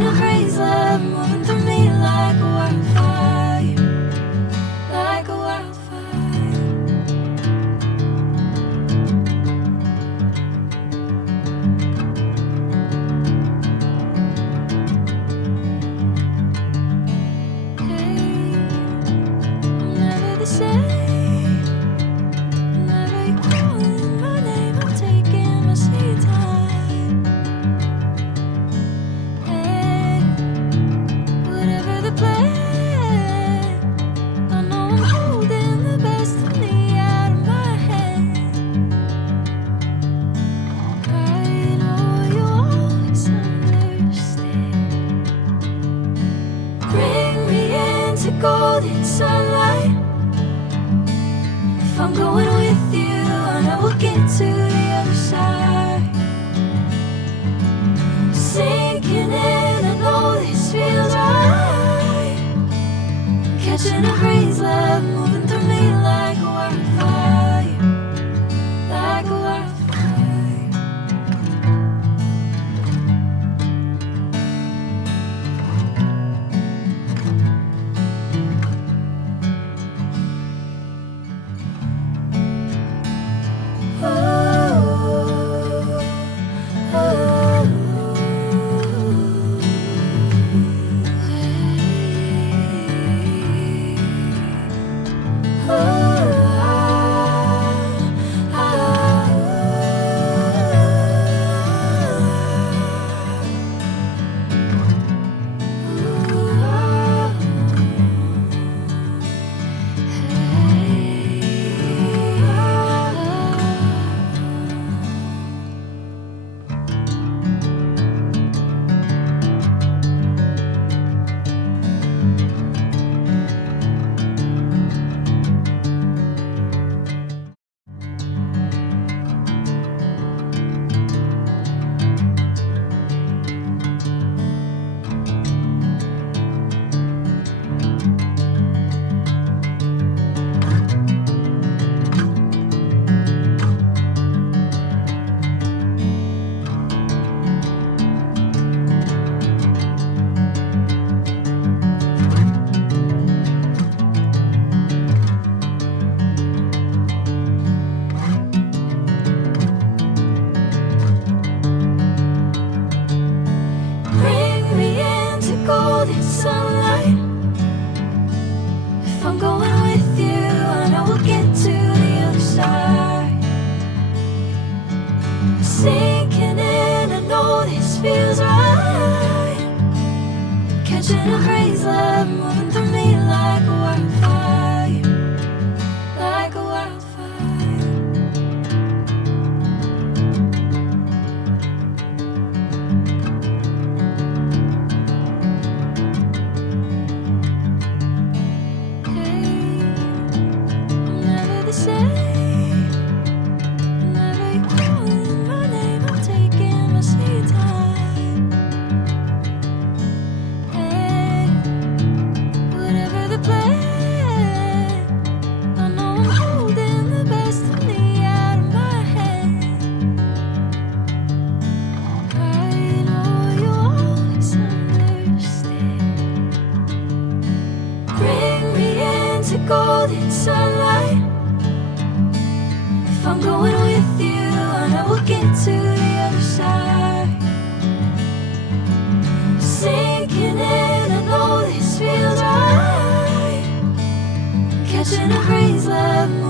Catching a breeze, love moving through me like a wildfire, like a wildfire. Hey, I'm never the same. Whenever you're calling my name, I'm taking my sweet time. Hey, whatever the plan, I know I'm holding the best of me out of my head. I know you always understand. Bring me into golden sunlight. If I'm going with you, I know we'll get to the other side. Sinking in, I know this feels right. Catching a breeze, love moving through me like a wildfire, like a wildfire. Bring me into golden sunlight. If I'm going with you, I know we'll get to the other side. Sinking in, I know this feels right. Catching a breeze, love moving through me like a wildfire, like a wildfire. Hey, I'm never the same. Whenever you're calling my name, I'm taking my sweet time. Hey, whatever the plan, I know I'm holding the best of me out of my head. I know you always understand. Bring me into golden sunlight. If I'm going with you, I know we'll get to the other side. Sinking in, I know this feels right. Catching a breeze, love.